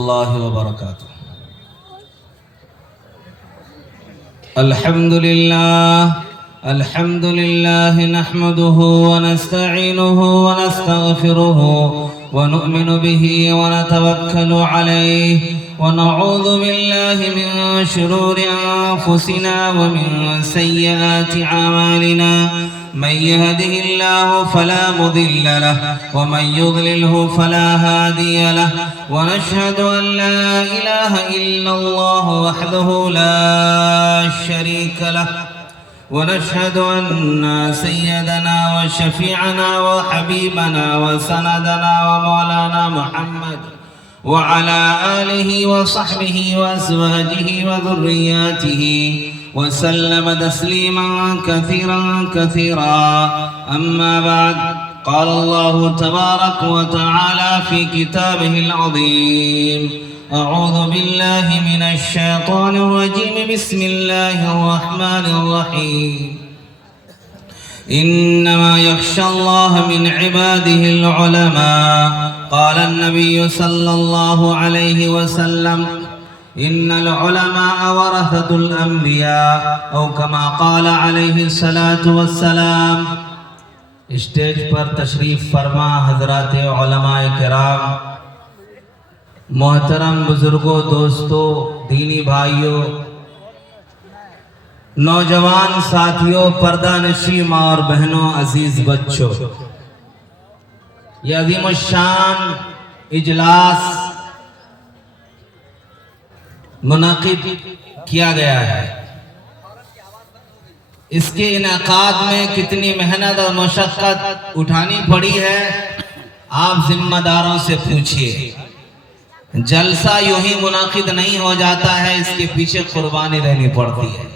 اللہ وبرکاتہ۔ الحمد للہ نحمده ونستعینه ونستغفره ونؤمن به ونتوکل علیہ ونعوذ باللہ من شرور انفسنا ومن سیئات اعمالنا من يهده الله فلا مضل له ومن يضلله فلا هادي له ونشهد أن لا إله إلا الله وحده لا شريك له ونشهد أن سيدنا وشفيعنا وحبيبنا وسندنا ومولانا محمد وعلى آله وصحبه وأزواجه وذرياته وسلم تسليما كثيرا كثيرا أما بعد قال الله تبارك وتعالى في كتابه العظيم أعوذ بالله من الشيطان الرجيم بسم الله الرحمن الرحيم إنما يخشى الله من عباده العلماء قال النبي صلى الله عليه وسلم إن العلماء ورثة الأنبياء أو كما قال عليه الصلاة والسلام۔ اسٹیج پر تشریف فرما حضرات علماء کرام، محترم بزرگوں، دوستوں، دینی بھائیوں، نوجوان ساتھیوں، پردہ نشین ماں اور بہنوں، عزیز بچوں، یہ عظیم الشان اجلاس منعقد کیا گیا ہے۔ اس کے انعقاد میں کتنی محنت اور مشقت اٹھانی پڑی ہے، آپ ذمہ داروں سے پوچھئے۔ جلسہ یوں ہی منعقد نہیں ہو جاتا ہے، اس کے پیچھے قربانی دینی پڑتی ہے۔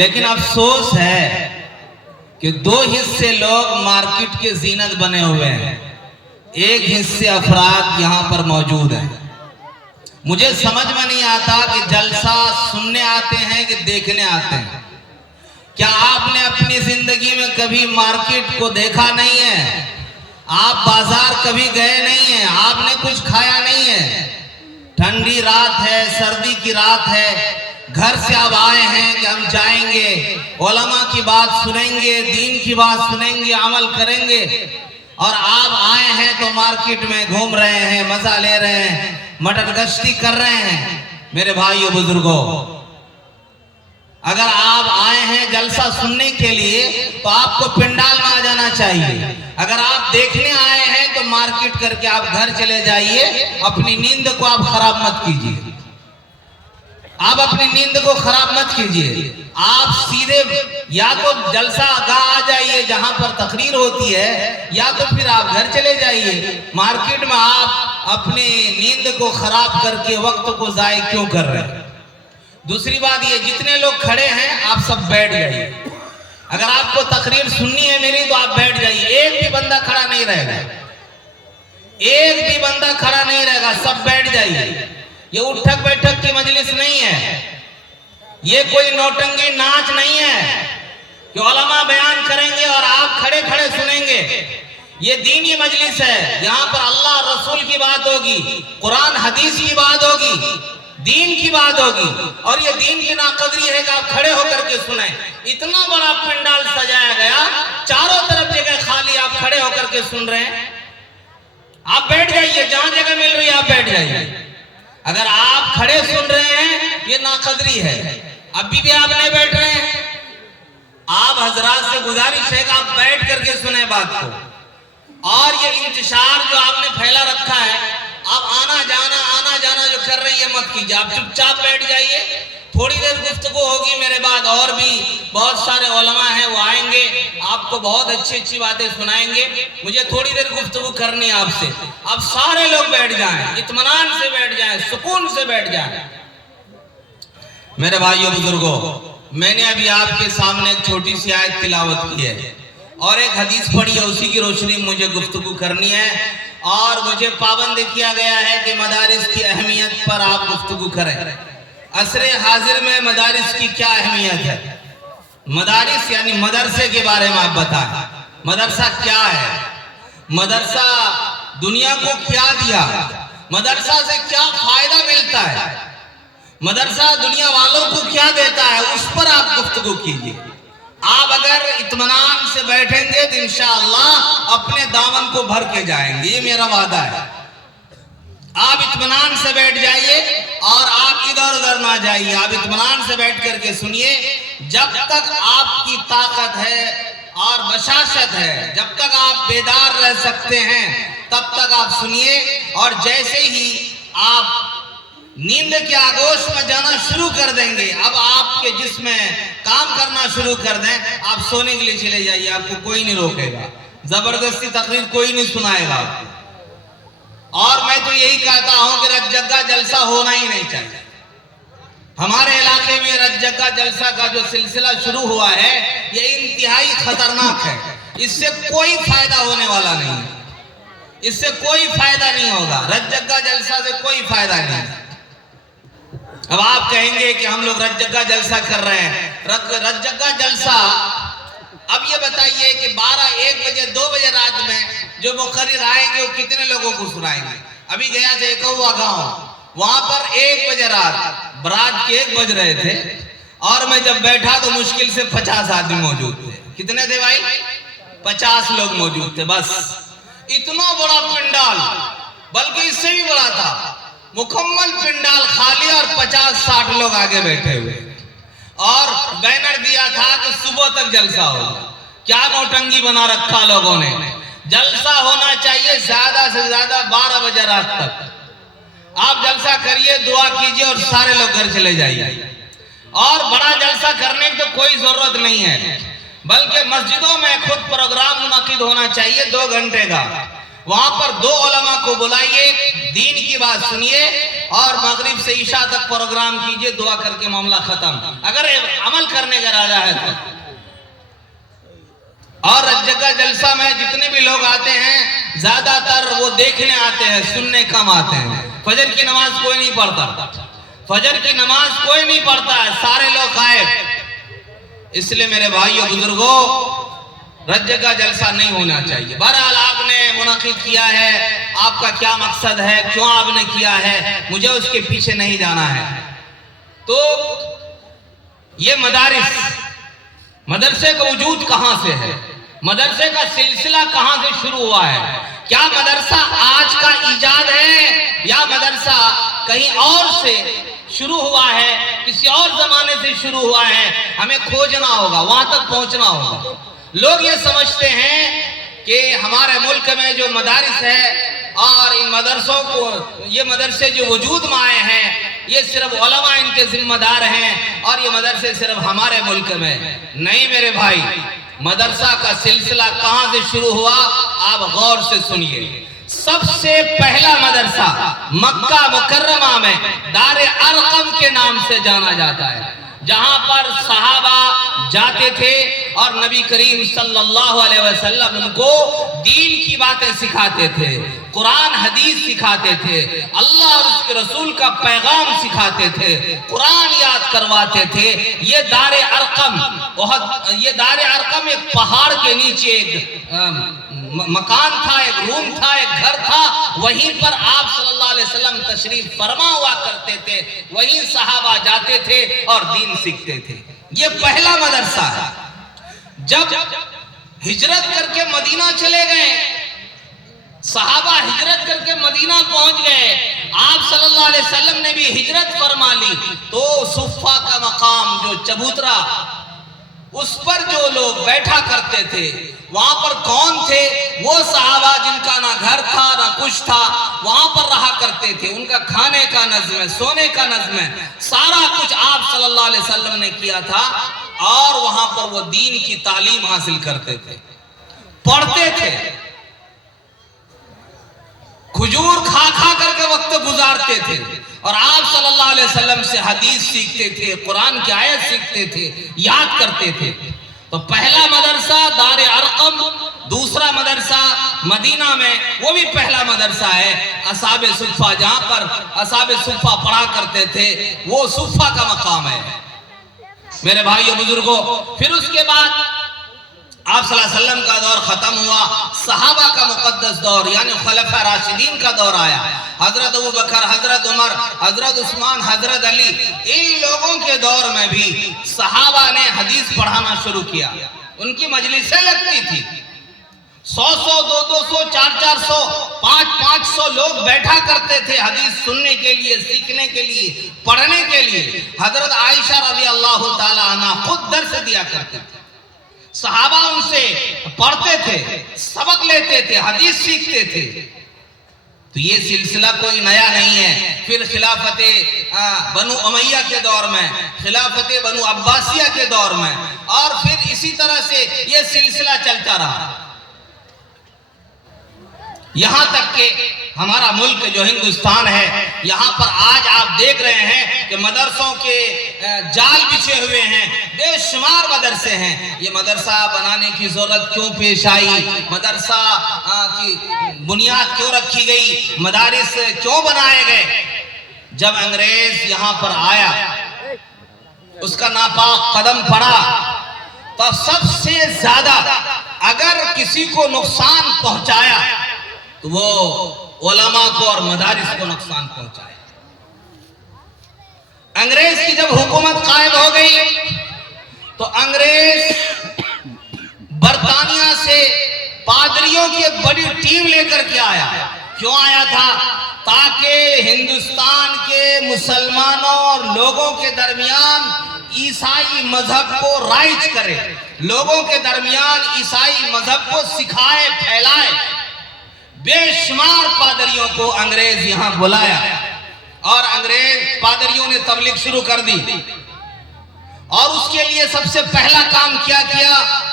لیکن افسوس ہے کہ دو حصے لوگ مارکیٹ کے زینت بنے ہوئے ہیں، ایک حصے افراد یہاں پر موجود ہیں۔ مجھے سمجھ میں نہیں آتا کہ جلسہ سننے آتے ہیں کہ دیکھنے آتے ہیں۔ کیا آپ نے اپنی زندگی میں کبھی مارکیٹ کو دیکھا نہیں ہے؟ آپ بازار کبھی گئے نہیں ہیں؟ آپ نے کچھ کھایا نہیں ہے؟ ٹھنڈی رات ہے، سردی کی رات ہے، گھر سے آپ آئے ہیں کہ ہم جائیں گے، علماء کی بات سنیں گے، دین کی بات سنیں گے، عمل کریں گے، اور آپ آئے ہیں تو مارکیٹ میں گھوم رہے ہیں، مزہ لے رہے ہیں، مٹن گشتی کر رہے ہیں۔ میرے بھائیو بزرگوں، اگر آپ آئے ہیں جلسہ سننے کے لیے تو آپ کو پنڈال میں آ جانا چاہیے۔ اگر آپ دیکھنے آئے ہیں تو مارکیٹ کر کے آپ گھر چلے جائیے، اپنی نیند کو آپ خراب مت کیجیے، آپ اپنی نیند کو خراب مت کیجیے۔ آپ سیدھے یا تو جلسہ گاہ آ جائیے جہاں پر تقریر ہوتی ہے، یا تو پھر آپ گھر چلے جائیے۔ مارکیٹ میں آپ اپنی نیند کو خراب کر کے وقت کو ضائع کیوں کر رہے ہیں؟ دوسری بات یہ، جتنے لوگ کھڑے ہیں آپ سب بیٹھ جائیے۔ اگر آپ کو تقریر سننی ہے میری تو آپ بیٹھ جائیے، ایک بھی بندہ کھڑا نہیں رہے گا، ایک بھی بندہ کھڑا نہیں رہے گا، سب بیٹھ جائیے۔ یہ اٹھک بیٹھک کی مجلس نہیں ہے، یہ کوئی نوٹنگی ناچ نہیں ہے کہ علماء بیان کریں گے اور آپ کھڑے کھڑے سنیں گے۔ یہ دینی مجلس ہے، یہاں پر اللہ رسول کی بات ہوگی، قرآن حدیث کی بات ہوگی، دین کی بات ہوگی، اور یہ دین کی ناقدری ہے کہ آپ کھڑے ہو کر کے سنیں۔ اتنا بڑا پنڈال سجایا گیا، چاروں طرف جگہ خالی، آپ کھڑے ہو کر کے سن رہے ہیں۔ آپ بیٹھ جائیے، جہاں جگہ مل رہی ہے آپ بیٹھ جائیے۔ اگر آپ کھڑے سن رہے ہیں یہ ناقدری ہے، ابھی بھی آپ نہیں بیٹھ رہے ہیں۔ آپ حضرات سے گزارش ہے کہ آپ بیٹھ کر کے سنیں بات کو، اور یہ انتشار جو آپ نے پھیلا رکھا ہے، آپ آنا جانا جو کر رہی ہے مت کیجیے، آپ چپ چاپ بیٹھ جائیے۔ تھوڑی دیر گفتگو ہوگی میرے بعد، اور بھی بہت سارے علماء ہیں وہ آئیں گے، آپ کو بہت اچھی باتیں سنائیں گے۔ مجھے تھوڑی دیر گفتگو کرنی ہے آپ سے، آپ سارے لوگ بیٹھ جائیں، اطمینان سے بیٹھ جائیں، سکون سے بیٹھ جائیں۔ میرے بھائیو بزرگوں، میں نے ابھی آپ کے سامنے ایک چھوٹی سی آیت تلاوت کی ہے اور ایک حدیث پڑھی ہے، اسی کی روشنی میں مجھے گفتگو کرنی ہے، اور مجھے پابند کیا گیا ہے کہ مدارس کی اہمیت پر آپ گفتگو کریں۔ عصر حاضر میں مدارس کی کیا اہمیت ہے؟ مدارس یعنی مدرسے کے بارے میں آپ بتائیں، مدرسہ کیا ہے؟ مدرسہ دنیا کو کیا دیا؟ مدرسہ سے کیا فائدہ ملتا ہے، مدرسہ دنیا والوں کو کیا دیتا ہے، اس پر آپ گفتگو کیجئے۔ آپ اگر اطمینان سے بیٹھیں گے تو انشاءاللہ اپنے دامن کو بھر کے جائیں گے، یہ میرا وعدہ ہے۔ آپ اطمینان سے بیٹھ جائیے اور آپ ادھر ادھر نہ جائیے، آپ اطمینان سے بیٹھ کر کے سنیے۔ جب تک آپ کی طاقت ہے اور بشاشت ہے، جب تک آپ بیدار رہ سکتے ہیں تب تک آپ سنیے، اور جیسے ہی آپ نیند کے آغوش میں جانا شروع کر دیں گے، اب آپ کے جسم میں کام کرنا شروع کر دیں، آپ سونے کے لیے چلے جائیے، آپ کو کوئی نہیں روکے گا، زبردستی تقریر کوئی نہیں سنائے گا آپ کو۔ اور میں تو یہی کہتا ہوں کہ رت جگہ جلسہ ہونا ہی نہیں چاہیے۔ ہمارے علاقے میں رت جگہ جلسہ کا جو سلسلہ شروع ہوا ہے یہ انتہائی خطرناک ہے، اس سے کوئی فائدہ ہونے والا نہیں ہے، اس سے کوئی فائدہ نہیں ہوگا، رت جگہ جلسہ سے کوئی فائدہ نہیں ہے۔ اب آپ کہیں گے کہ ہم لوگ رت جگہ جلسہ کر رہے ہیں، رت جگہ جلسہ، اب یہ بتائیے کہ 12 1 بجے 2 بجے رات میں جو مقرر آئیں گے وہ کتنے لوگوں کو سنائیں گے؟ ابھی گیا تھا ایکوا گاؤں، وہاں پر 1 بجے برات کے 1 بج رہے تھے، اور میں جب بیٹھا تو مشکل سے 50 آدمی موجود تھے۔ کتنے تھے بھائی؟ 50 لوگ موجود تھے، بس اتنا بڑا پنڈال، بلکہ اس سے بھی بڑا تھا، مکمل پنڈال خالی اور 50-60 لوگ آگے بیٹھے ہوئے، اور بینر دیا تھا کہ صبح تک جلسہ ہوگا۔ کیا نوٹنگی بنا رکھا لوگوں نے، جلسہ ہونا چاہیے زیادہ سے زیادہ 12 بجے رات تک۔ آپ جلسہ کریے، دعا کیجئے اور سارے لوگ گھر چلے جائیے، اور بڑا جلسہ کرنے کی تو کوئی ضرورت نہیں ہے، بلکہ مسجدوں میں خود پروگرام منعقد ہونا چاہیے 2 گھنٹے کا، وہاں پر 2 علماء کو بلائیے، دین کی بات سنیے، اور مغرب سے عشاء تک پروگرام کیجئے، دعا کر کے معاملہ ختم، اگر عمل کرنے کا ارادہ ہے تو۔ اور جگہ جلسہ میں جتنے بھی لوگ آتے ہیں زیادہ تر وہ دیکھنے آتے ہیں، سننے کم آتے ہیں۔ فجر کی نماز کوئی نہیں پڑھتا، فجر کی نماز کوئی نہیں پڑھتا ہے، سارے لوگ غائب۔ اس لیے میرے بھائیو بزرگوں، رت جگہ جلسہ نہیں ہونا چاہیے۔ بہرحال آپ نے منعقد کیا ہے، آپ کا کیا مقصد ہے، کیوں آپ نے کیا ہے، مجھے اس کے پیچھے نہیں جانا ہے۔ تو یہ مدرسے کا وجود کہاں سے ہے، مدرسے کا سلسلہ کہاں سے شروع ہوا ہے؟ کیا مدرسہ آج کا ایجاد ہے یا مدرسہ کہیں اور سے شروع ہوا ہے، کسی اور زمانے سے شروع ہوا ہے؟ ہمیں کھوجنا ہوگا، وہاں تک پہنچنا ہوگا۔ لوگ یہ سمجھتے ہیں کہ ہمارے ملک میں جو مدارس ہے اور ان مدرسوں کو، یہ مدرسے جو وجود میں آئے ہیں یہ صرف علماء ان کے ذمہ دار ہیں، اور یہ مدرسے صرف ہمارے ملک میں نہیں۔ میرے بھائی، مدرسہ کا سلسلہ کہاں سے شروع ہوا آپ غور سے سنیے۔ سب سے پہلا مدرسہ مکہ مکرمہ میں دار ارقم کے نام سے جانا جاتا ہے، جہاں پر صحابہ جاتے تھے اور نبی کریم صلی اللہ علیہ وسلم ان کو دین کی باتیں سکھاتے تھے، قرآن حدیث سکھاتے تھے، اللہ اور اس کے رسول کا پیغام سکھاتے تھے، قرآن یاد کرواتے تھے۔ یہ دار ارقم ایک پہاڑ کے نیچے ایک مکان تھا، ایک روم تھا، ایک گھر تھا، وہیں پر آپ صلی اللہ علیہ وسلم تشریف فرما ہوا کرتے تھے، وہیں صحابہ جاتے تھے اور دین سیکھتے تھے۔ یہ پہلا مدرسہ ہے۔ جب ہجرت کر کے مدینہ چلے گئے، صحابہ ہجرت کر کے مدینہ پہنچ گئے، آپ صلی اللہ علیہ وسلم نے بھی ہجرت فرما لی، تو صفہ کا مقام جو چبوترا، اس پر جو لوگ بیٹھا کرتے تھے، وہاں پر کون تھے؟ وہ صحابہ جن کا نہ گھر تھا نہ کچھ تھا، وہاں پر رہا کرتے تھے۔ ان کا کھانے کا نظم ہے، سونے کا نظم ہے، سارا کچھ آپ صلی اللہ علیہ وسلم نے کیا تھا، اور وہاں پر وہ دین کی تعلیم حاصل کرتے تھے، پڑھتے تھے، کھجور کھا کھا کر کے وقت گزارتے تھے، اور آپ صلی اللہ علیہ وسلم سے حدیث سیکھتے تھے، قرآن کی آیت سیکھتے تھے، یاد کرتے تھے۔ تو پہلا مدرسہ دار ارقم، دوسرا مدرسہ مدینہ میں، وہ بھی پہلا مدرسہ ہے، اصحاب صفہ، جہاں پر اصحاب صفہ پڑھا کرتے تھے، وہ صفہ کا مقام ہے۔ میرے بھائیو بزرگوں، پھر اس کے بعد آپ صلی اللہ علیہ وسلم کا دور ختم ہوا، صحابہ کا مقدس دور یعنی خلفاء راشدین کا دور آیا۔ حضرت ابوبکر، حضرت عمر، حضرت عثمان، حضرت علی، ان لوگوں کے دور میں بھی صحابہ نے حدیث پڑھانا شروع کیا۔ ان کی مجلسیں لگتی تھی، 100 200 400 500 لوگ بیٹھا کرتے تھے حدیث سننے کے لیے، سیکھنے کے لیے، پڑھنے کے لیے۔ حضرت عائشہ رضی اللہ تعالی عنہ خود درس دیا کرتے تھے، صحابہ ان سے پڑھتے تھے، سبق لیتے تھے، حدیث سیکھتے تھے۔ تو یہ سلسلہ کوئی نیا نہیں ہے۔ پھر خلافت بنو امیہ کے دور میں، خلافت بنو عباسیہ کے دور میں، اور پھر اسی طرح سے یہ سلسلہ چلتا رہا، یہاں تک کہ ہمارا ملک جو ہندوستان ہے، یہاں پر آج آپ دیکھ رہے ہیں کہ مدرسوں کے جال بچھے ہوئے ہیں، بے شمار مدرسے ہیں۔ یہ مدرسہ بنانے کی ضرورت کیوں پیش آئی؟ مدرسہ کی بنیاد کیوں رکھی گئی؟ مدارس کیوں بنائے گئے؟ جب انگریز یہاں پر آیا، اس کا ناپاک قدم پڑا، تو سب سے زیادہ اگر کسی کو نقصان پہنچایا تو وہ علماء کو اور مدارس کو نقصان پہنچایا۔ انگریز کی جب حکومت قائم ہو گئی تو انگریز برطانیہ سے پادریوں کی ایک بڑی ٹیم لے کر کے آیا۔ کیوں آیا تھا؟ تاکہ ہندوستان کے مسلمانوں اور لوگوں کے درمیان عیسائی مذہب کو رائج کرے، لوگوں کے درمیان عیسائی مذہب کو سکھائے، پھیلائے۔ بے شمار پادریوں کو انگریز یہاں بلایا اور انگریز پادریوں نے تبلیغ شروع کر دی، اور اس کے لیے سب سے پہلا کام کیا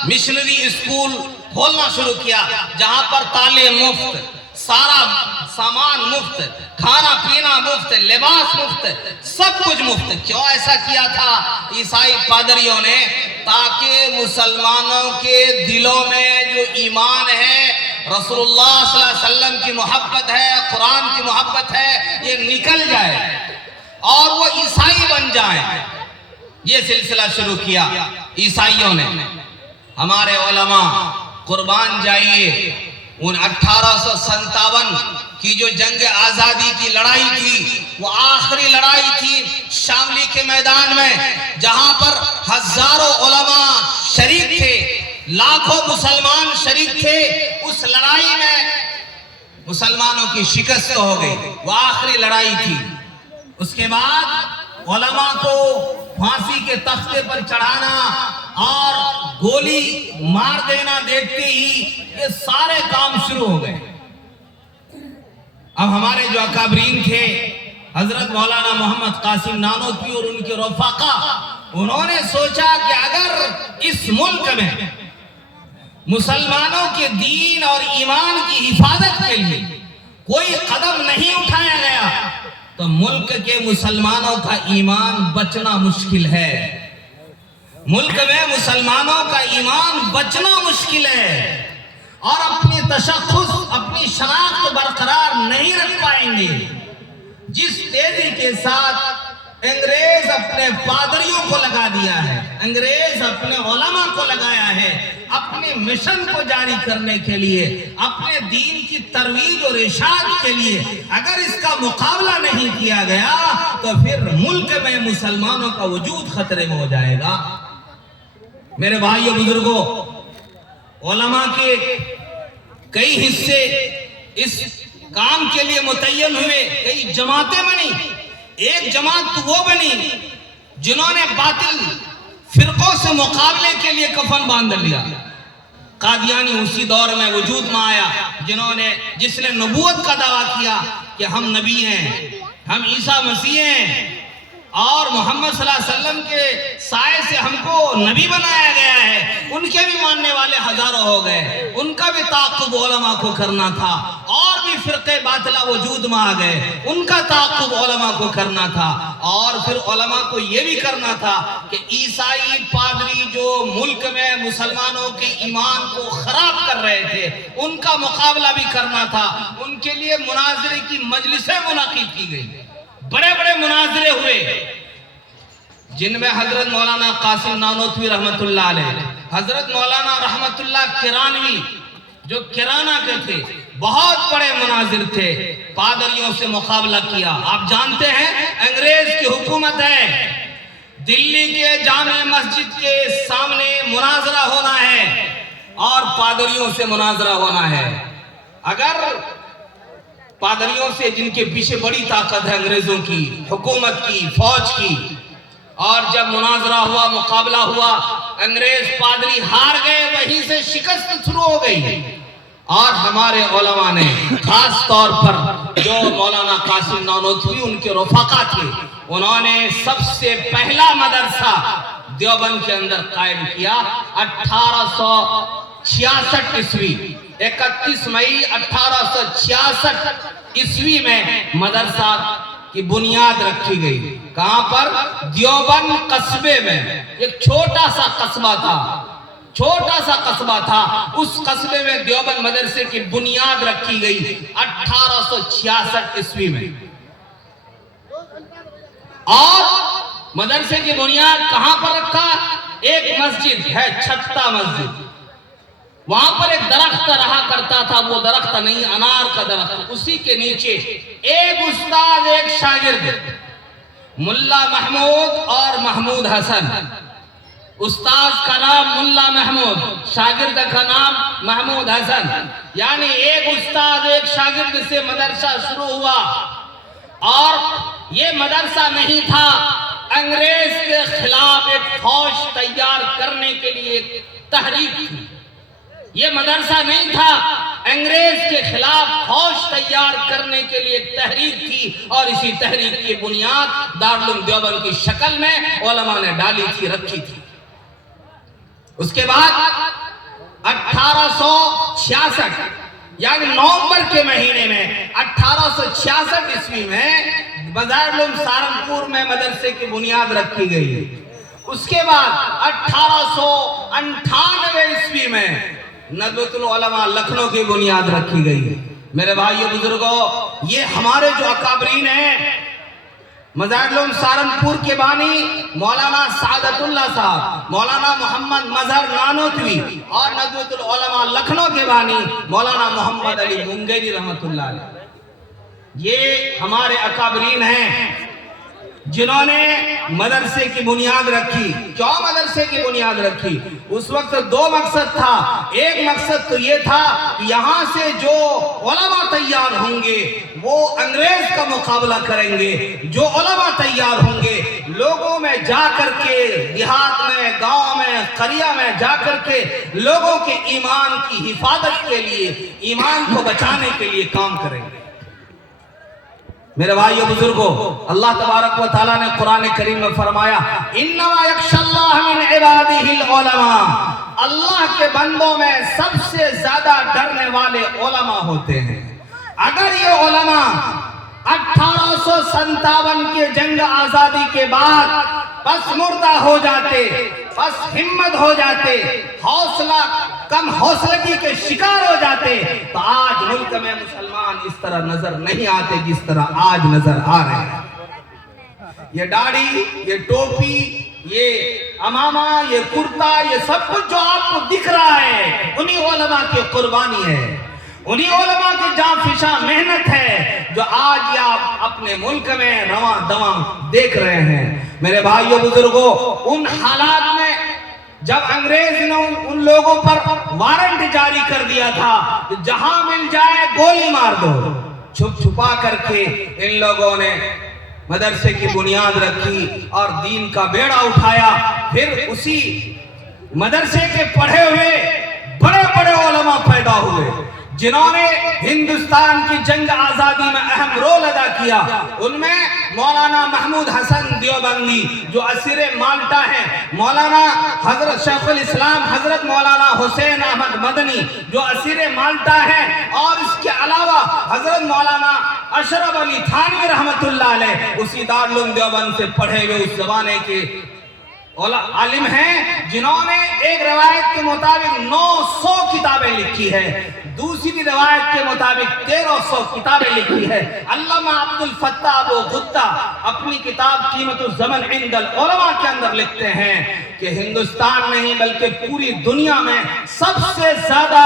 مشنری اسکول کھولنا شروع کیا، جہاں پر تعلیم مفت، سارا سامان مفت، کھانا پینا مفت، لباس مفت، سب کچھ مفت۔ کیوں ایسا کیا تھا عیسائی پادریوں نے؟ تاکہ مسلمانوں کے دلوں میں جو ایمان ہے، رسول اللہ صلی اللہ علیہ وسلم کی محبت ہے، قرآن کی محبت ہے، یہ نکل جائے اور وہ عیسائی بن جائیں۔ یہ سلسلہ شروع کیا عیسائیوں نے۔ ہمارے علماء قربان جائیے، ان 1857 کی جو جنگ آزادی کی لڑائی تھی، وہ آخری لڑائی تھی شاملی کے میدان میں، جہاں پر ہزاروں علماء شریک تھے، لاکھوں مسلمان شریک تھے۔ اس لڑائی میں مسلمانوں کی شکست ہو گئی، وہ آخری لڑائی تھی۔ اس کے بعد علماء کو پھانسی کے تختے پر چڑھانا اور گولی مار دینا دیکھتے ہی یہ سارے کام شروع ہو گئے۔ اب ہمارے جو اکابرین تھے، حضرت مولانا محمد قاسم نانوتوی اور ان کے رفاقہ، انہوں نے سوچا کہ اگر اس ملک میں مسلمانوں کے دین اور ایمان کی حفاظت کے لیے کوئی قدم نہیں اٹھایا گیا تو ملک کے مسلمانوں کا ایمان بچنا مشکل ہے۔ ملک میں مسلمانوں کا ایمان بچنا مشکل ہے، اور اپنی تشخص، اپنی شناخت برقرار نہیں رکھ پائیں گے۔ جس تیزی کے ساتھ انگریز اپنے پادریوں کو لگا دیا ہے، انگریز اپنے علماء کو لگایا ہے، اپنے مشن کو جاری کرنے کے لیے، اپنے دین کی ترویج اور ارشاد کے لیے اگر اس کا مقابلہ نہیں کیا گیا تو پھر ملک میں مسلمانوں کا وجود خطرے میں ہو جائے گا۔ میرے بھائیو بزرگوں، علماء کے کئی حصے اس کام کے لیے متعین ہوئے، کئی جماعتیں بنی۔ ایک جماعت وہ بنی جنہوں نے باطل فرقوں سے مقابلے کے لیے کفن باندھ لیا۔ قادیانی اسی دور میں وجود میں آیا، جس نے نبوت کا دعویٰ کیا کہ ہم نبی ہیں، ہم عیسیٰ مسیح ہیں، اور محمد صلی اللہ علیہ وسلم کے سائے سے ہم کو نبی بنایا گیا ہے۔ ان کے بھی ماننے والے ہزاروں ہو گئے، ان کا بھی تعاقب علماء کو کرنا تھا، اور بھی فرقے باطلہ وجود میں آ گئے، ان کا تعاقب علماء کو کرنا تھا، اور پھر علماء کو یہ بھی کرنا تھا کہ عیسائی پادری جو ملک میں مسلمانوں کے ایمان کو خراب کر رہے تھے، ان کا مقابلہ بھی کرنا تھا۔ ان کے لیے مناظرے کی مجلسیں منعقد کی گئی، بڑے بڑے مناظرے ہوئے، جن میں حضرت مولانا قاسم نانوتوی رحمت اللہ علیہ حضرت مولانا رحمت اللہ کرانوی جو کرانا کے تھے، بہت بڑے مناظر تھے، پادریوں سے مقابلہ کیا. آپ جانتے ہیں انگریز کی حکومت ہے، دلی کے جامع مسجد کے سامنے مناظرہ ہونا ہے اور پادریوں سے مناظرہ ہونا ہے. اگر پادریوں سے، جن کے پیچھے بڑی طاقت ہے انگریزوں کی حکومت کی، فوج کی، اور جب مناظرہ ہوا، مقابلہ ہوا، انگریز پادری ہار گئے، وہیں سے شکست شروع ہو گئی. اور ہمارے علماء نے خاص طور پر جو مولانا قاسم نانوتوی ان کے رفقا تھے، انہوں نے سب سے پہلا مدرسہ دیوبند کے اندر قائم کیا. 1866 عیسوی 31 مئی 1866 عیسوی میں مدرسہ کی بنیاد رکھی گئی. کہاں پر؟ دیوبند قصبے میں. ایک چھوٹا سا قصبہ تھا، اس قصبے میں دیوبند مدرسے کی بنیاد رکھی گئی 1866 عیسوی میں. اور مدرسے کی بنیاد کہاں پر رکھا؟ ایک مسجد ہے، چھتا مسجد، وہاں پر ایک درخت رہا کرتا تھا، وہ درخت نہیں، انار کا درخت، اسی کے نیچے ایک استاد ایک شاگرد، ملا محمود اور محمود حسن. استاد کا نام ملا محمود، شاگرد کا نام محمود حسن. یعنی ایک استاد ایک شاگرد سے مدرسہ شروع ہوا. اور یہ مدرسہ نہیں تھا، انگریز کے خلاف ایک فوج تیار کرنے کے لیے ایک تحریک تھی. یہ مدرسہ نہیں تھا، انگریز کے خلاف فوج تیار کرنے کے لیے ایک تحریک تھی. اور اسی تحریک کی بنیاد دارالعلوم دیوبند کی شکل میں علماء نے ڈالی تھی، رکھی تھی. اس کے بعد 1866 یعنی نومبر کے مہینے میں 1866 عیسوی میں دارالعلوم سہارنپور میں مدرسے کی بنیاد رکھی گئی. اس کے بعد 1898 عیسوی میں ندوۃ العلماء لکھنؤ کی بنیاد رکھی گئی. میرے بھائیو بزرگوں، یہ ہمارے جو اکابرین ہیں، دارالعلوم سہارنپور کے بانی مولانا سعادت اللہ صاحب، مولانا محمد مظہر نانوتوی، اور ندوۃ العلماء لکھنؤ کے بانی مولانا محمد علی منگیری رحمت اللہ علیہ، یہ ہمارے اکابرین ہیں جنہوں نے مدرسے کی بنیاد رکھی. کیوں مدرسے کی بنیاد رکھی؟ اس وقت دو مقصد تھا. ایک مقصد تو یہ تھا کہ یہاں سے جو علماء تیار ہوں گے وہ انگریز کا مقابلہ کریں گے. جو علماء تیار ہوں گے لوگوں میں جا کر کے، دیہات میں، گاؤں میں، قریہ میں جا کر کے لوگوں کے ایمان کی حفاظت کے لیے، ایمان کو بچانے کے لیے کام کریں گے. میرے بھائیو بزرگوں، اللہ تبارک و تعالیٰ نے قرآن کریم میں فرمایا انما یخشی اللہ من عبادہ العلماء، اللہ کے بندوں میں سب سے زیادہ ڈرنے والے علماء ہوتے ہیں. اگر یہ علماء 1857 کے جنگ آزادی کے بعد بس مردہ ہو جاتے، بس ہمت ہو جاتے، حوصلہ کم حوصلگی کے شکار ہو جاتے، تو آج ملک میں مسلمان اس طرح نظر نہیں آتے جس طرح آج نظر آ رہے ہیں. یہ داڑھی، یہ ٹوپی، یہ امامہ، یہ کرتا، یہ سب کچھ جو آپ کو دکھ رہا ہے انہی علماء کی قربانی ہے، انہی علماء کی جاں فشاں محنت ہے جو آج آپ اپنے ملک میں رواں دواں دیکھ رہے ہیں. میرے بھائیو بزرگوں، ان حالات میں جب انگریز نے ان لوگوں پر وارنٹ جاری کر دیا تھا کہ جہاں مل جائے گولی مار دو، چھپ چھپا کر کے ان لوگوں نے مدرسے کی بنیاد رکھی اور دین کا بیڑا اٹھایا. پھر اسی مدرسے کے پڑھے ہوئے بڑے بڑے علماء پیدا ہوئے جنہوں نے ہندوستان کی جنگ آزادی میں اہم رول ادا کیا. ان میں مولانا محمود حسن دیوبندی جو اسیر مالٹا ہیں، مولانا حضرت شیخ الاسلام حضرت مولانا حسین احمد مدنی جو اسیر مالٹا ہیں، اور اس کے علاوہ حضرت مولانا اشرف علی تھانوی رحمت اللہ علیہ اسی دارالعلوم دیوبند سے پڑھے ہوئے اس زمانے کے عالم ہیں جنہوں نے ایک روایت کے مطابق 900 کتابیں لکھی ہے. دوسری روایت کے مطابق 1300 کتابیں لکھی ہے۔ علامہ عبد الفتاح ابو غدہ اپنی کتاب قیمت الزمن عند العلماء کے اندر لکھتے ہیں کہ ہندوستان نہیں بلکہ پوری دنیا میں سب سے زیادہ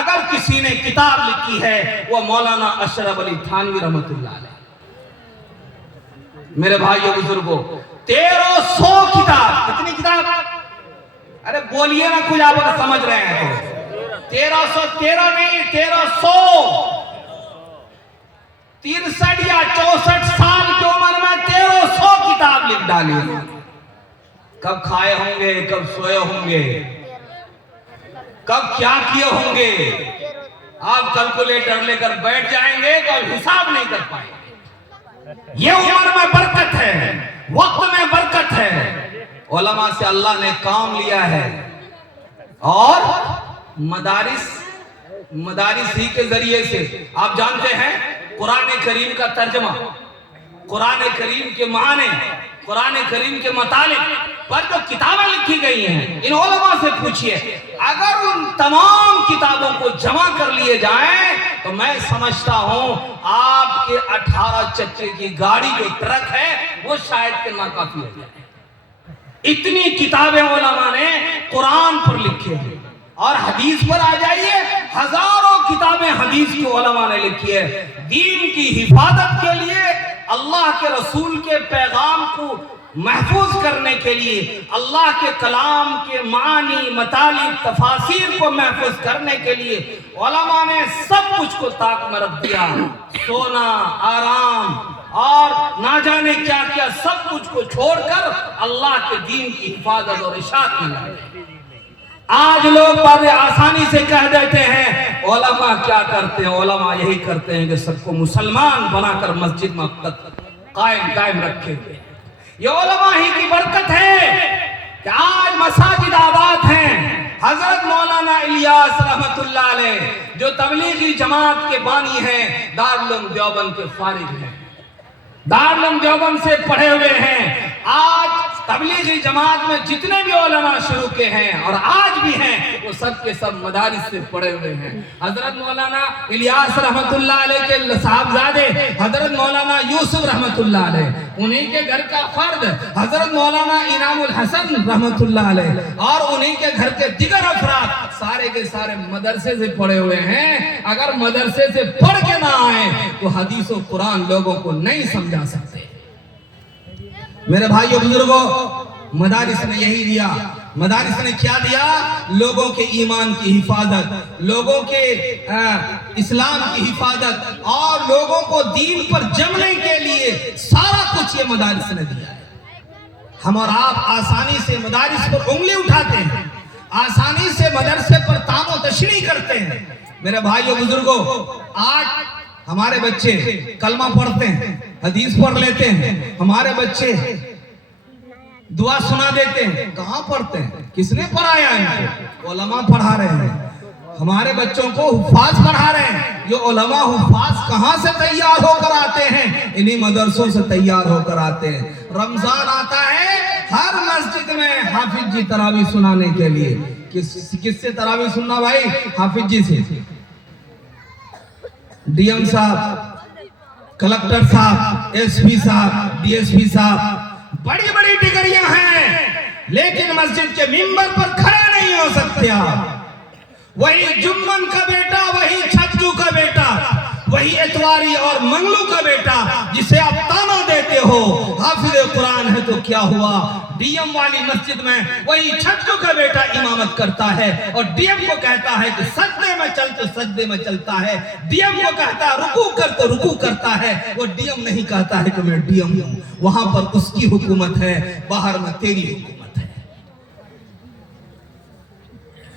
اگر کسی نے کتاب لکھی ہے وہ مولانا اشرف علی تھانوی رحمۃ اللہ علیہ۔ میرے بھائیو بزرگوں، 1300 کتاب، کتنی کتاب؟ ارے بولیے نا، کچھ آپ اگر سمجھ رہے ہیں تو 1313 نہیں 1300، 63 یا 64 سال کی عمر میں 1300 کتاب لکھ ڈالی۔ کب کھائے ہوں گے، کب سوئے ہوں گے، کب کیا کیے ہوں گے؟ آپ کیلکولیٹر لے کر بیٹھ جائیں گے تو حساب نہیں کر پائیں گے۔ یہ عمر میں برکت ہے، وقت میں برکت ہے، علماء سے اللہ نے کام لیا ہے، اور مدارس ہی کے ذریعے سے آپ جانتے ہیں قرآن کریم کا ترجمہ، قرآن کریم کے معنی، قرآن کریم کے مطالب پر جو کتابیں لکھی گئی ہیں، ان علماء سے پوچھئے اگر ان تمام کتابوں کو جمع کر لیے جائیں تو میں سمجھتا ہوں آپ کے 18 چکے کی گاڑی جو ٹرک ہے وہ شاید کہ ناکافی ہو جائے۔ اتنی کتابیں علماء نے قرآن پر لکھے ہیں، اور حدیث پر آ جائیے، ہزاروں کتابیں حدیث کی علماء نے لکھی ہے۔ دین کی حفاظت کے لیے، اللہ کے رسول کے پیغام کو محفوظ کرنے کے لیے، اللہ کے کلام کے معانی، مطالب، تفاسیر کو محفوظ کرنے کے لیے علماء نے سب کچھ کو طاق میں رکھ دیا، سونا، آرام اور نہ جانے کیا کیا، سب کچھ کو چھوڑ کر اللہ کے دین کی حفاظت اور اشاعت میں لگے۔ آج لوگ بڑے آسانی سے کہہ دیتے ہیں علماء کیا کرتے ہیں؟ علماء یہی کرتے ہیں کہ سب کو مسلمان بنا کر مسجد میں قائم رکھے ہوئے۔ یہ علماء ہی کی برکت ہے کہ آج مساجد آباد ہیں۔ حضرت مولانا الیاس رحمت اللہ علیہ جو تبلیغی جماعت کے بانی ہیں، دارالعلوم دیوبند کے فارغ ہیں، دارالعلوم دیوبند سے پڑھے ہوئے ہیں۔ آج تبلیغی جماعت میں جتنے بھی علماء شروع کے ہیں اور آج بھی ہیں، وہ سب کے سب مدارس سے پڑھے ہوئے ہیں۔ حضرت مولانا الیاس رحمت اللہ علیہ کے صاحبزادے حضرت مولانا یوسف رحمت اللہ علیہ، انہی کے گھر کا فرد حضرت مولانا انعام الحسن رحمت اللہ علیہ، اور انہی کے گھر کے دیگر افراد سارے کے سارے مدرسے سے پڑھے ہوئے ہیں۔ اگر مدرسے سے پڑھ کے نہ آئیں تو حدیث و قرآن لوگوں کو نہیں سمجھا سکتے۔ میرے بھائیو بزرگوں، مدارس نے یہی دیا۔ مدارس نے کیا دیا؟ لوگوں کے ایمان کی حفاظت، لوگوں کے اسلام کی حفاظت، اور لوگوں کو دین پر جمنے کے لیے سارا کچھ یہ مدارس نے دیا ہے۔ ہم اور آپ آسانی سے مدارس پر انگلی اٹھاتے ہیں، آسانی سے مدرسے پر تام و تشریح کرتے ہیں۔ میرے بھائیو بزرگوں، آج ہمارے بچے کلمہ پڑھتے ہیں، حدیث پڑھ لیتے ہیں، ہمارے بچے دعا سنا دیتے ہیں، کہاں پڑھتے ہیں؟ کس نے پڑھایا ان کو؟ علماء پڑھا رہے ہیں۔ ہمارے بچوں کو حفاظ پڑھا رہے ہیں۔ یہ علماء حفاظ کہاں سے تیار ہو کر آتے ہیں؟ انہی مدرسوں سے تیار ہو کر آتے ہیں۔ رمضان آتا ہے، ہر مسجد میں حافظ جی تراویح سنانے کے لیے۔ کس سے تراویح سننا بھائی؟ حافظ جی سے۔ ڈی ایم صاحب، کلکٹر صاحب، ایس پی صاحب، ڈی ایس پی صاحب، بڑی بڑی ڈگریاں ہیں، لیکن مسجد کے ممبر پر کھڑے نہیں ہو سکتے آپ۔ وہی جمن کا بیٹا، وہی چھجو کا بیٹا، وہی اتواری اور منگلو کا بیٹا جسے آپ تانا دیتے ہو حافظ قرآن ہے تو کیا ہوا؟ ڈی ایم والی مسجد میں وہی چھجو کا بیٹا امامت کرتا ہے، اور ڈی ایم کو کہتا ہے کہ سجدے میں چل تو سجدے میں چلتا ہے، ڈی ایم کو کہتا ہے رکوع کر تو رکوع کرتا ہے۔ وہ ڈی ایم نہیں کہتا ہے کہ میں ڈی ایم ہوں، وہاں پر اس کی حکومت ہے، باہر میں تیری حکومت ہے۔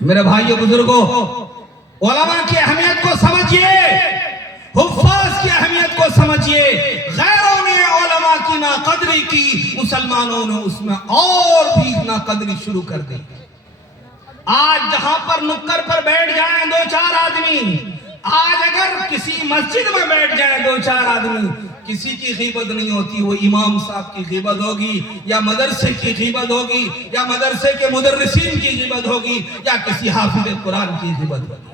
میرے بھائیو بزرگوں، علماء کی اہمیت کو سمجھئے، حفاظ کی اہمیت کو سمجھئے۔ غیروں نے علماء کی ناقدری کی، مسلمانوں نے اس میں اور بھی ناقدری شروع کر دی۔ آج جہاں پر نکر پر بیٹھ جائیں دو چار آدمی، آج اگر کسی مسجد میں بیٹھ جائیں دو چار آدمی، کسی کی غیبت نہیں ہوتی، وہ امام صاحب کی غیبت ہوگی، یا مدرسے کی غیبت ہوگی، یا مدرسے کے مدرسین کی غیبت ہوگی، یا کسی حافظ قرآن کی غیبت ہوگی۔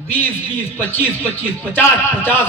20-20, 25-25, 50-50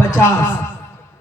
50।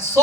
100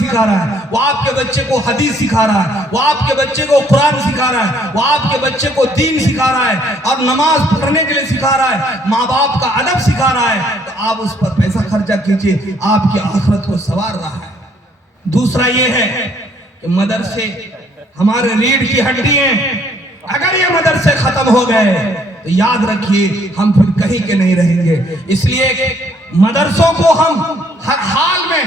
سکھا رہا ہے، وہ آپ کے بچے کو حدیث سکھا رہا ہے، وہ آپ کے بچے کو قرآن سکھا رہا ہے، وہ آپ کے بچے کو دین سکھا رہا ہے اور نماز پڑھنے کے لیے سکھا رہا ہے، ماں باپ کا ادب سکھا رہا ہے، تو آپ اس پر پیسہ خرچہ کیجئے، آپ کی آخرت کو سنوار رہا ہے۔ دوسرا یہ ہے کہ مدرسے ہمارے ریڑھ کی ہڈی ہیں، اگر یہ مدرسے ختم ہو گئے تو یاد رکھیے ہم پھر کہیں کے نہیں رہیں گے۔ اس لیے مدرسوں کو ہم ہر حال میں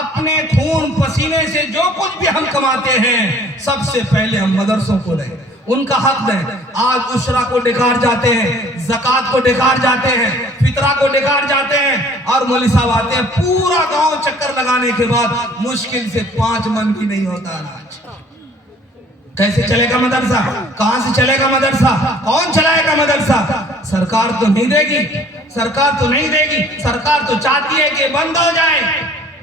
اپنے خون پسینے سے جو کچھ بھی ہم کماتے ہیں سب سے پہلے ہم مدرسوں کو دیں، ان کا حق دیں۔ آج عشرہ کو ڈکار جاتے ہیں، زکوٰۃ کو ڈکار جاتے ہیں، فطرہ کو ڈکار جاتے ہیں، اور مولوی صاحب آتے ہیں، پورا گاؤں چکر لگانے کے بعد مشکل سے 5 من بھی نہیں ہوتا اناج۔ کیسے چلے گا مدرسہ؟ کہاں سے چلے گا مدرسہ؟ کون چلائے گا مدرسہ؟ سرکار تو نہیں دے گی، سرکار تو نہیں دے گی، سرکار تو چاہتی ہے کہ بند ہو جائے،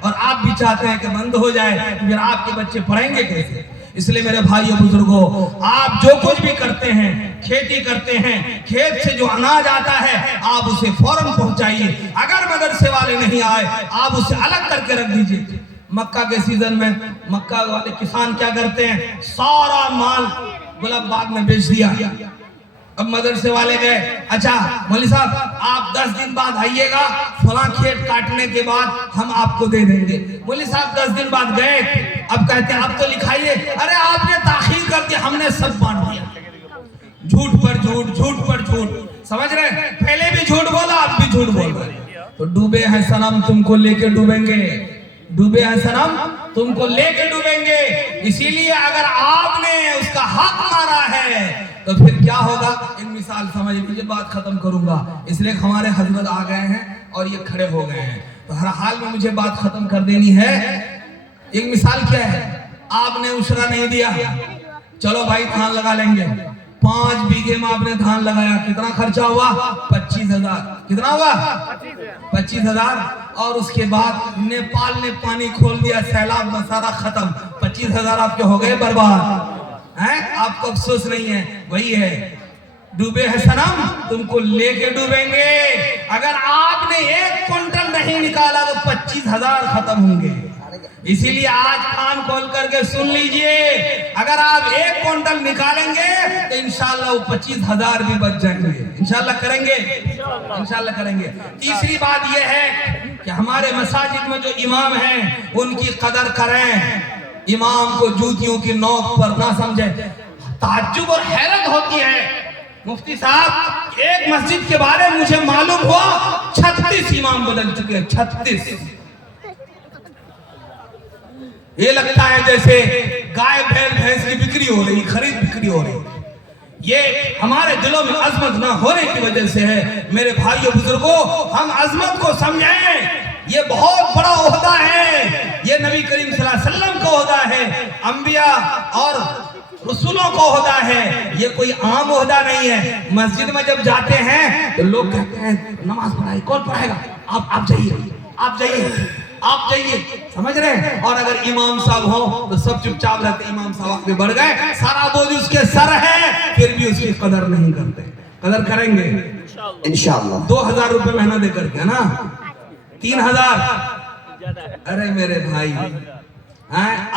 اور آپ بھی چاہتے ہیں کہ بند ہو جائے، پھر آپ کے بچے پڑھیں گے کیسے؟ اس لیے میرے بھائیو بزرگوں، آپ جو کچھ بھی کرتے ہیں، کھیتی کرتے ہیں، کھیت سے جو اناج آتا ہے آپ اسے فوراً پہنچائیے، اگر مدرسے والے نہیں آئے آپ اسے الگ کر کے رکھ دیجئے۔ مکہ کے سیزن میں مکہ والے کسان کیا کرتے ہیں؟ سارا مال گلاب باغ میں بیچ دیا۔ اب مدرسے والے گئے، اچھا مولوی صاحب آپ 10 دن بعد آئیے گا، فلاں کھیت کاٹنے کے بعد ہم آپ کو دے دیں گے۔ مولوی صاحب 10 دن بعد گئے، اب کہتے ہیں اب تو لکھائیے، ارے آپ نے تاخیر کر دیا، ہم نے سب بانٹ دیا۔ جھوٹ پر جھوٹ، جھوٹ پر جھوٹ، سمجھ رہے؟ پہلے بھی جھوٹ بولا، اب بھی جھوٹ بول رہے۔ تو ڈوبے ہیں صنم تم کو لے کے ڈوبیں گے، ڈوبے ہیں صنم تم کو لے کے ڈوبیں گے۔ اسی لیے اگر آپ نے اس کا حق مارا ہے تو پھر کیا ہوگا؟ ایک مثال سمجھ لیجیے، بات ختم کروں گا، اس لیے ہمارے حضرت آ گئے ہیں اور یہ کھڑے ہو گئے ہیں، تو ہر حال میں مجھے بات ختم کر دینی ہے۔ ایک مثال کیا ہے؟ آپ نے عشرہ نہیں دیا، چلو بھائی دھان لگا لیں گے، 5 بیگھے میں آپ نے دھان لگایا، کتنا خرچہ ہوا؟ 25,000۔ کتنا ہوا؟ 25,000۔ اور اس کے بعد نیپال نے پانی کھول دیا، سیلاب میں سارا ختم، 25,000 آپ کے ہو گئے برباد ہیں؟ آپ کو افسوس نہیں ہے؟ وہی ہے، ڈوبے ہیں صنم تم کو لے کے ڈوبیں گے۔ اگر آپ نے 1 کنٹل نہیں نکالا تو 25,000 ختم ہوں گے۔ اسی لیے آج کان کھول کر کے سن لیجئے، اگر آپ 1 کنٹل نکالیں گے تو انشاءاللہ وہ 25,000 بھی بچ جائیں گے۔ انشاءاللہ کریں گے، انشاءاللہ کریں گے۔ تیسری بات یہ ہے کہ ہمارے مساجد میں جو امام ہیں ان کی قدر کریں، امام کو جوتیوں کی نوک پر نہ سمجھیں۔ تعجب اور حیرت ہوتی ہے، مفتی صاحب ایک مسجد کے بارے میں مجھے معلوم ہوا 36 امام بدل چکے ہیں، 36۔ یہ لگتا ہے جیسے گائے بیل بھینس کی بکری ہو رہی، خرید بکری ہو رہی۔ یہ ہمارے دلوں میں عظمت نہ ہونے کی وجہ سے ہے۔ میرے بھائیو بزرگوں، ہم عظمت کو سمجھیں، یہ بہت بڑا عہدہ ہے، یہ نبی کریم صلی اللہ علیہ وسلم کا عہدہ ہے، انبیاء اور رسولوں کو عہدہ ہے، یہ کوئی عام عہدہ نہیں ہے۔ مسجد میں جب جاتے ہیں تو لوگ کہتے ہیں نماز پڑھائے، کون پڑھائے گا؟ آپ جائیے، آپ جائیے، آپ جائیے، سمجھ رہے ہیں؟ اور اگر امام صاحب ہو تو سب چپ چاپ رہتے، امام صاحب آگے بڑھ گئے، سارا بوجھ اس کے سر ہے، پھر بھی اس کی قدر نہیں کرتے۔ قدر کریں گے انشاءاللہ۔ 2,000 روپے مہینہ دے کر کے نا، 3,000۔ ارے میرے بھائی،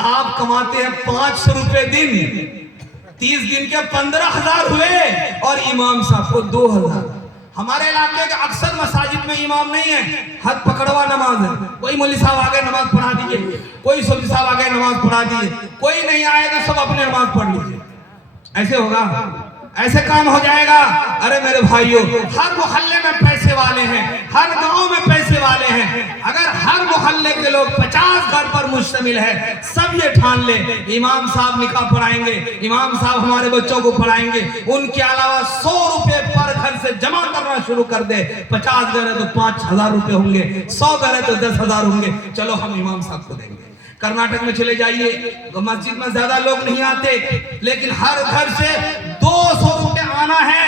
آپ کماتے ہیں 500 روپے دن، 30 دن کے 15,000 ہوئے، اور امام صاحب کو 2,000۔ ہمارے علاقے کے اکثر مساجد میں امام نہیں ہے، ہاتھ پکڑوا نماز ہے، کوئی مولوی صاحب آگے نماز پڑھا دیجئے، کوئی صوفی صاحب آگے نماز پڑھا دیجئے، کوئی نہیں آئے تو سب اپنے نماز پڑھ لیجئے۔ ایسے ہوگا؟ ایسے کام ہو جائے گا؟ ارے میرے بھائیو، ہر محلے میں پیسے والے ہیں، ہر گاؤں میں پیسے والے ہیں، اگر ہر محلے کے لوگ 50 گھر پر مشتمل ہے، سب یہ ٹھان لے امام صاحب نکاح پڑھائیں گے، امام صاحب ہمارے بچوں کو پڑھائیں گے، ان کے علاوہ 100 روپے پر گھر سے جمع کرنا شروع کر دے، 50 گھر ہے تو 5,000 روپے ہوں گے، 100 گھر ہے تو 10,000 ہوں گے، چلو ہم امام صاحب کو دیں گے۔ کرناٹک میں چلے جائیے، مسجد میں زیادہ لوگ نہیں آتے، لیکن ہر گھر سے 200 روپے آنا ہے،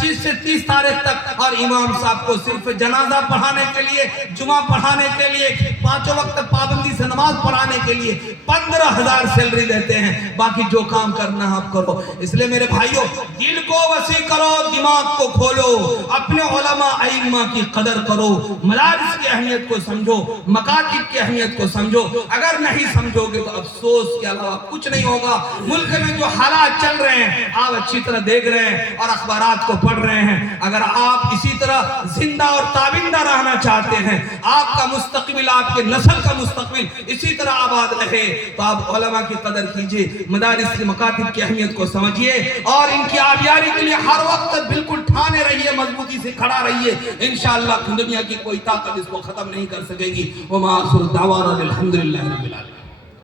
25 سے 30 تاریخ تک، اور امام صاحب کو صرف جنازہ پڑھانے کے لیے، جمعہ پڑھانے کے لیے، 5 وقت پابندی سے نماز پڑھانے کے لیے 15,000 سیلری دیتے ہیں، باقی جو کام کرنا ہے آپ کرو۔ اس لیے میرے بھائیوں، دل کو وسیع کرو، دماغ کو کھولو، اپنے علماء ائمہ کی قدر کرو، مدارس کی اہمیت کو سمجھو، مکاتب کی اہمیت کو سمجھو۔ اگر نہیں سمجھو گے تو افسوس کے علاوہ کچھ نہیں ہوگا۔ ملک میں جو حالات چل رہے ہیں آپ اچھی طرح دیکھ رہے ہیں اور اخبارات کو پڑھ رہے ہیں۔ اگر آپ اسی طرح زندہ اور تابندہ رہنا چاہتے ہیں، آپ کا مستقبل، آپ کے نسل کا مستقبل اسی طرح آباد رہے، تو آپ علماء کی قدر کیجئے، مدارس کی مکاتب کی اہمیت کو سمجھیے، اور ان کی آبیاری کے لیے ہر وقت بالکل ٹھانے رہیے، مضبوطی سے کھڑا رہیے۔ انشاءاللہ دنیا کی کوئی طاقت اس کو ختم نہیں کر سکے گی۔ وما آخر دعوانا الحمدللہ رب العالمین۔